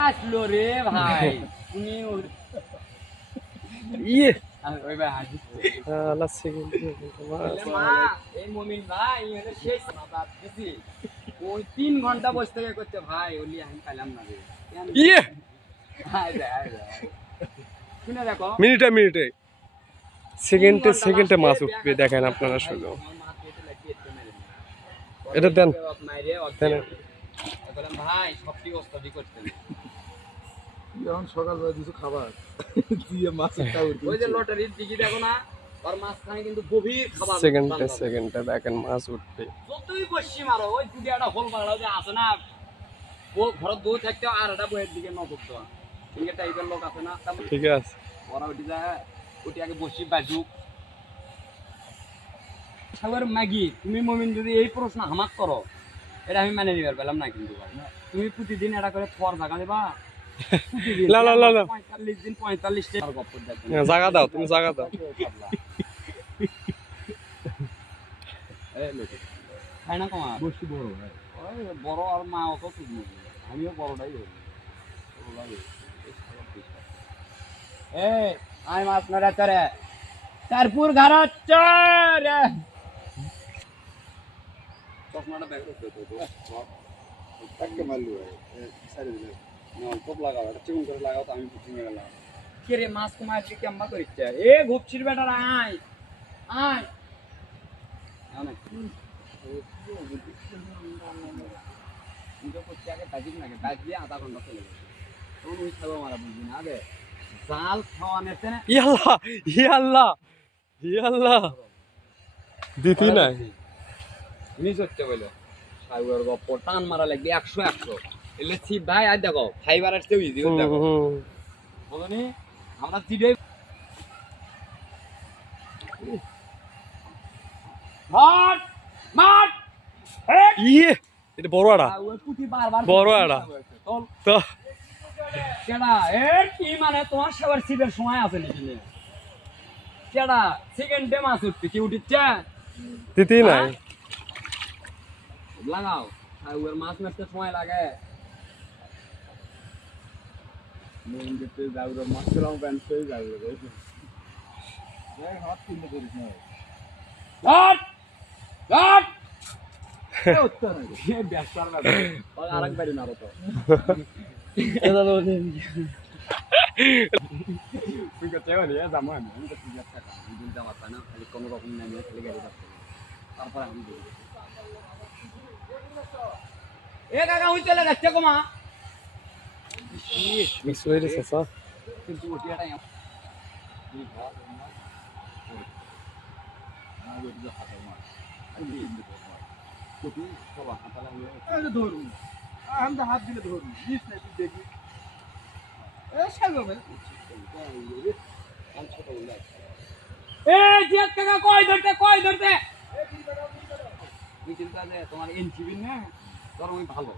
আসলো রে ভাই তুমি ইয়ে ওই ভাই হাসি আল্লাহ সেকেন্ড মা এই মুমিন ভাই হলো শেষ বাপ দিছি ওই 3 ঘন্টা বসে থেকে করতে ভাই ওলি আমি পাইলাম না রে ইয়ে হাই রে শুনে দেখো মিনিটে সেকেন্ডে মাছ উঠবে দেখেন আপনারা শুধু এটা দেন ভাই সবটি ওস্তাদি করতেন যখন সকালবেলা কিছু খাবার দিয়ে মাছের ওই যে লটারির টিকিট দেখো না আর মাছখানে কিন্তু গভীর খাবার সেকেন্ডে দেখেন মাছ উঠবে যতই বসি মারো ওই দুটি একটা হোল বাংলা যে আছে না ও ঘরের দূর থাকতে আর একটা বইয়ের দিকে নজর দেওয়া ঠিক টাইপের লোক আছে না ঠিক আছে ওরা উঠে যায় ওটি আগে বসি বাজুক সাগর ম্যাগি তুমি মমিন যদি এই প্রশ্ন হামাক করো এটা আমি মানে নিবার পেলাম না কিন্তু তুমি প্রতিদিন এটা করে ফর জায়গা দেবা লা 45 দিন 45 টাকা গপ করে দাও জায়গা দাও তুমি জায়গা দাও এই লোক খায় না কমা বসি বড় ভাই ওই বড় আর মা অত ঠিক নেই আমিও বড়টাই হই এই আই মাছ নড়া চরে তারপুর ঘাড়া চরে চশমাটা ব্যাগ করতে তো একটা মারলু সাইডে দিলে না খুব লাগাও এটা চিকন করে লাগাও তো আমি বুঝি মেরে লাগাও কে রে মাছ কমায় কি কেমবা করিচ্ছে এ ঘুপছির বেটারা আয় আয় অনেক করতে আগে বাজিক নাকি বাজিয়ে আধা ঘন্টা চলে গেছে তখন ওই খাবো মারা বুঝবি না আগে জাল খাওয়া নেছে না ইয়াল্লাহ দিতি নাই মিস হচ্ছে বলে সাইবার গপ্প টান মারা লাগবে 100 এলে ছিপ ভাই আর দেখো ফাইবার আসতে ইজি হয়ে দেখো বুঝনি আমরা চিড়ে মাঠ মাঠ ইয়ে এটা বড় আড়া ওই পুঁটি বারবার বড় আড়া তো কেডা এর কি মানে তোমার সবার ছিপের সময় আছে নাকি কেডা সেকেন্ডে মাছ উঠতে কি উঠিচ্ছে দিতি নাই লাগাও ওর মাছ মারতে সময় লাগে মন দিতে যাও রে মাছ রাও ব্যান্ড হয়ে যাবে রে এই হাত কিনে করিস না হট হট এ উত্তর নাই এ ব্যবসার ব্যাপার আর আরেকবারই মারো তো এটা তো তুই কত চাইলি জামা আমি তো ঠিক আছে দিন জামা তা না খালি কোনো রকম নামে খালি গাড়ি যাচ্ছে তারপর আমি দিই এ কাকা হই চলে যাচ্ছে কোমা মিক্স হয়ে গেছে স্যার কিন্তু ওটিয়াটাই ঠিক ভাব না আর ওই যে হাতে মার আর দিন দে কোটি সবা হাতালা হয়ে এই ধরুন আমি তো হাত দিলে ধরুন নিস না তুই দেখবি এ সাগর ভাই এ জিয়াত কাকা কই ধরতে এই চিন্তা যে তোমার এনসিবি না ধর ওই ভালো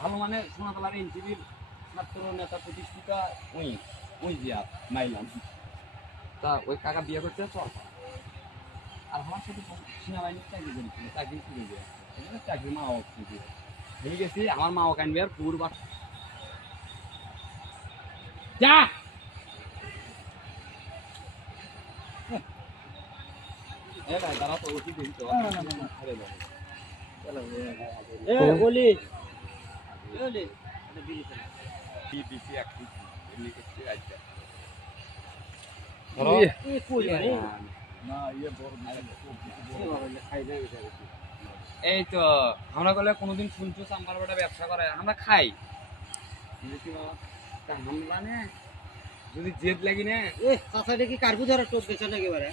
ভালো মানে সোনাতলার এনসিবির ছাত্র নেতা প্রতিষ্ঠিতা ওই জিয়া মাইলাম তা ওই কাকা বিয়ে করতে চল আর আমার সাথে সেনাবাহিনীর চাকরি করেছিল চাকরি করে দিয়ে চাকরি মা ভেবে গেছি আমার মা কানবে আর পুকুর বা যা দাঁড়া তো ওটি দিন তো এ বলি বলি বিবিসি একটু এমনি করতে আইছে ধরো এই কই রে না ইয়ে বড় এই তো আমরা বলে কোনোদিন শুনছো চাম্বার বাটা ব্যবসা করে আমরা খাই আমরা না যদি জেদ লাগি না এ চাচাটা কি কার্বু ধরা টোপ গেছে নাকি এবারে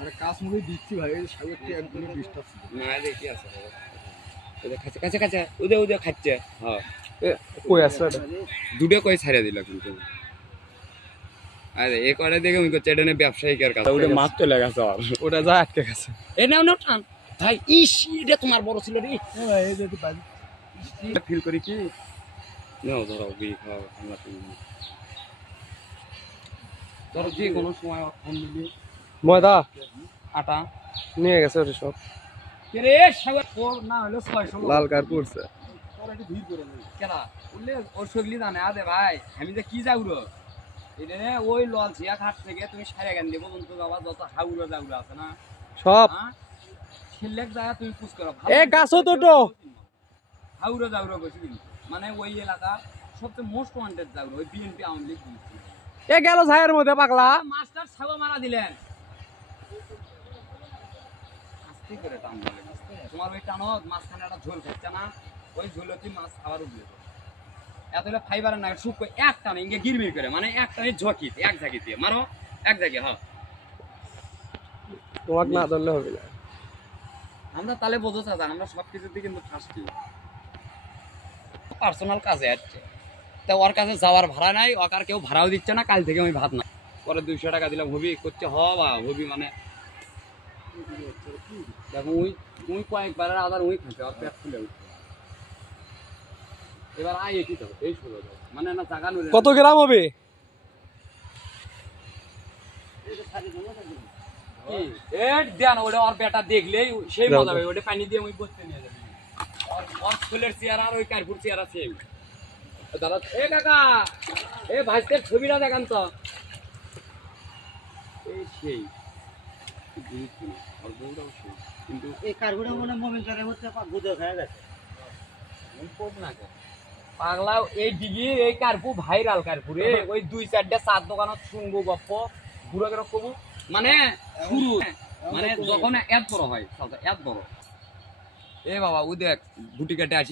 আরে কাজ মুড়ি দিচ্ছি ভাই এই সাগরটি একদম ডিস্টার্ব ছিল না দেখি আছে ওদের কাছে কাছে ওদের খাচ্ছে হ্যাঁ কই আছে দুটো কই ছাড়িয়ে দিল কিন্তু আরে এ করে দেখে ওই করছে এটা ব্যবসায়িকের কাছে ওটা মাছ তো লাগাছে আর ওটা যা আটকে গেছে এ নাও নাও টান ভাই ইস এটা তোমার বড় ছিল রে এই যে বাজি ফিল করি কি নাও ধরো বি খাও আমরা ধরো যে কোনো সময় ফোন দিবি ময়দা আটা নিয়ে গেছে ওটা সব কে রে সাগর তোর না হলো 600 লাল কার পড়ছে একটু ধীর করে নেই কেনা বললে ওর সগলি জানে আদে ভাই আমি যে কি যাউরো এটা ওই লল ছিয়া ঘাট থেকে তুমি সারে গান দিয়ে পর্যন্ত যাবা যত হাউড়ো যাউরো আছে না সব হ্যাঁ ছেলেক যায় তুমি পুষ করো এ গাছও দুটো হাউড়ো যাউরো কইছি কিন্তু মানে ওই এলাকা সবচেয়ে মোস্ট ওয়ান্টেড যাউরো ওই বিএনপি আওয়ামী লীগ দিয়েছে এ গেল ছায়ের মধ্যে পাগলা মাস্টার ছাগল মারা দিলেন আস্তে করে টান দিলেন তোমার ওই টানো মাঝখানে একটা ঝোল খাচ্ছে না ওই ঝোলতি মাছ আবার উঠবে এত হলে ফাইবারের না সুখ এক টানে ইঙ্গে গিরমির করে মানে এক টানে ঝকি এক ঝাঁকি দিয়ে মারো এক জায়গা হ্যাঁ তোমাকে না ধরলে হবে না আমরা তাহলে বোঝো চাচা আমরা সব কিছুতে কিন্তু ফার্স্টই পার্সোনাল কাজে আসছে তা ওর কাছে যাওয়ার ভাড়া নাই ওকে আর কেউ ভাড়াও দিচ্ছে না কাল থেকে আমি ভাত না পরে 200 টাকা দিলাম হবি করছে বা হবি মানে দেখো উই কয়েকবার আবার উই খাচ্ছে আর পেট ফুলে উঠছে এবার আয় কি তো এই শুরু মানে না জায়গা নড়ে কত গ্রাম হবে দেন ওটা ওর বেটা দেখলেই সেই মজা হবে ওটা পানি দিয়ে ওই বসতে নিয়ে যাবে ওর ফুলের চেয়ার আর ওই কার্পুর চেয়ার আছে দাদা এ কাকা এ ভাইস্তের ছবিটা দেখান তো এই সেই ওর বউটাও সেই কিন্তু এই কার্গুটা মনে মোমেন করে হচ্ছে গুদে হয়ে গেছে পাগলা এই ডিগি এই কার্পু ভাইরাল কার্পু রে ওই 2-4টা চার দোকানত শুনবো গপ্প বুড়ো করে কবু মানে শুরু মানে যখন এত বড় হয় এত বড় এ বাবা ও দেখ গুটি কাটে আসি